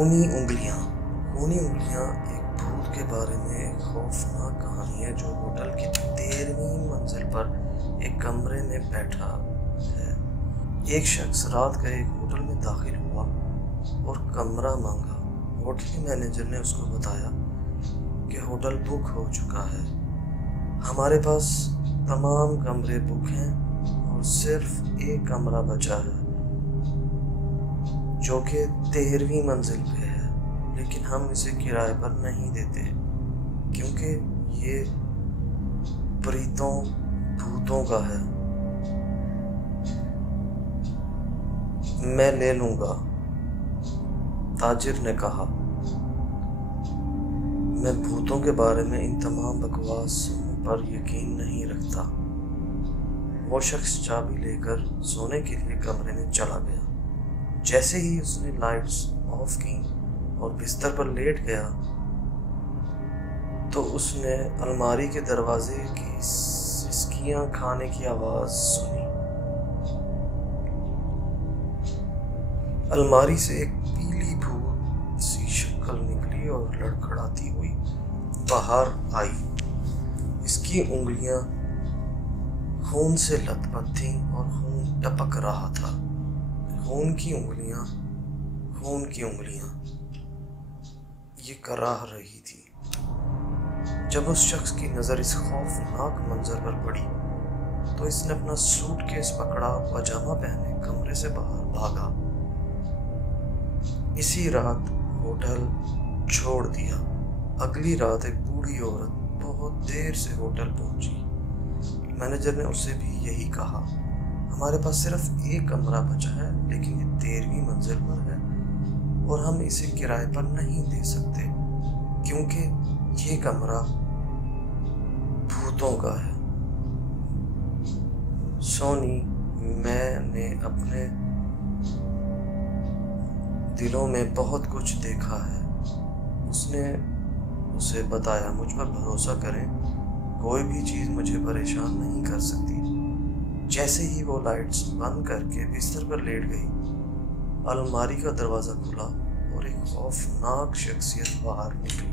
खूनी उंगलियां। खूनी उंगलियां एक भूत के बारे में एक खौफनाक कहानी है जो होटल की 13वीं मंजिल पर एक कमरे में बैठा है। एक शख्स रात का एक होटल में दाखिल हुआ और कमरा मांगा। होटल के मैनेजर ने उसको बताया कि होटल बुक हो चुका है, हमारे पास तमाम कमरे बुक हैं और सिर्फ एक कमरा बचा है जो कि 13वीं मंजिल पे है, लेकिन हम इसे किराए पर नहीं देते क्योंकि ये प्रेतों भूतों का है। मैं ले लूँगा, ताजिर ने कहा। मैं भूतों के बारे में इन तमाम बकवास पर यकीन नहीं रखता। वो शख्स चाबी लेकर सोने के लिए कमरे में चला गया। जैसे ही उसने लाइट्स ऑफ की और बिस्तर पर लेट गया तो उसने अलमारी के दरवाजे की सिसकियां खाने की आवाज सुनी। अलमारी से एक पीली भूत सी शक्ल निकली और लड़खड़ाती हुई बाहर आई। इसकी उंगलियां खून से लथपथ थीं और खून टपक रहा था। खून की उंगलियां ये कराह रही थी। जब उस शख्स की नजर इस खौफनाक मंजर पर पड़ी तो इसने अपना सूटकेस पकड़ा, पजामा पहने कमरे से बाहर भागा। इसी रात होटल छोड़ दिया। अगली रात एक बूढ़ी औरत बहुत देर से होटल पहुंची। मैनेजर ने उससे भी यही कहा, हमारे पास सिर्फ एक कमरा बचा है, लेकिन ये 13वीं मंजिल पर है और हम इसे किराए पर नहीं दे सकते क्योंकि ये कमरा भूतों का है। सोनी, मैंने अपने दिलों में बहुत कुछ देखा है, उसने उसे बताया। मुझ पर भरोसा करें, कोई भी चीज़ मुझे परेशान नहीं कर सकती। जैसे ही वो लाइट्स बंद करके बिस्तर पर लेट गई, अलमारी का दरवाज़ा खुला और एक खौफनाक शख्सियत बाहर निकली।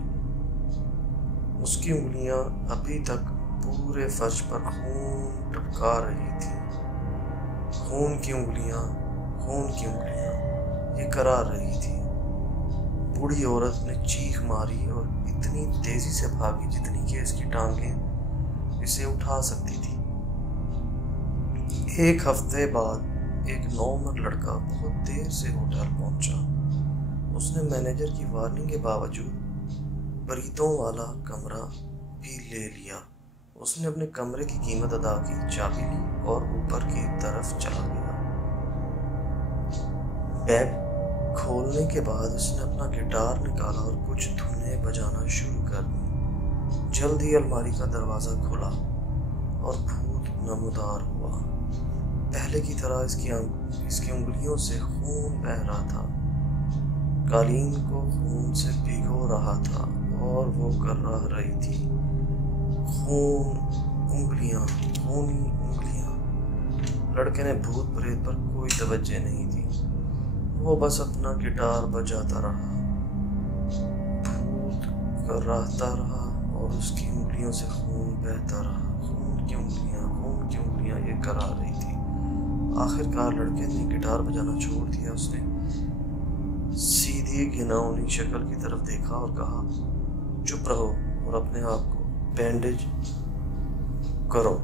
उसकी उंगलियां अभी तक पूरे फर्श पर खून टपका रही थी। खून की उंगलियां ये करा रही थी। बूढ़ी औरत ने चीख मारी और इतनी तेजी से भागी जितनी कि इसकी टांगें इसे उठा सकती थी। एक हफ्ते बाद एक नौमर लड़का बहुत देर से होटल पहुंचा। उसने मैनेजर की वार्निंग के बावजूद प्रेतों वाला कमरा भी ले लिया। उसने अपने कमरे की कीमत अदा की, चाबी ली और ऊपर की तरफ चला गया। बैग खोलने के बाद उसने अपना गिटार निकाला और कुछ धुनें बजाना शुरू कर दी। जल्द ही अलमारी का दरवाज़ा खुला और भूत नमदार हुआ। पहले की तरह इसकी उंगलियों से खून बह रहा था, कालीन को खून से भिगो रहा था और वो कर रही थी। खूनी उंगलियां। लड़के ने भूत प्रेत पर कोई तवज्जो नहीं दी। वो बस अपना गिटार बजाता रहा, भूत कराहता रहा और उसकी उंगलियों से खून बहता रहा। खून की उंगलियां ये करा रही थी। आखिरकार लड़के ने गिटार बजाना छोड़ दिया। उसने सीधी घिनौनी शक्ल की तरफ देखा और कहा, चुप रहो और अपने आप को बैंडेज करो।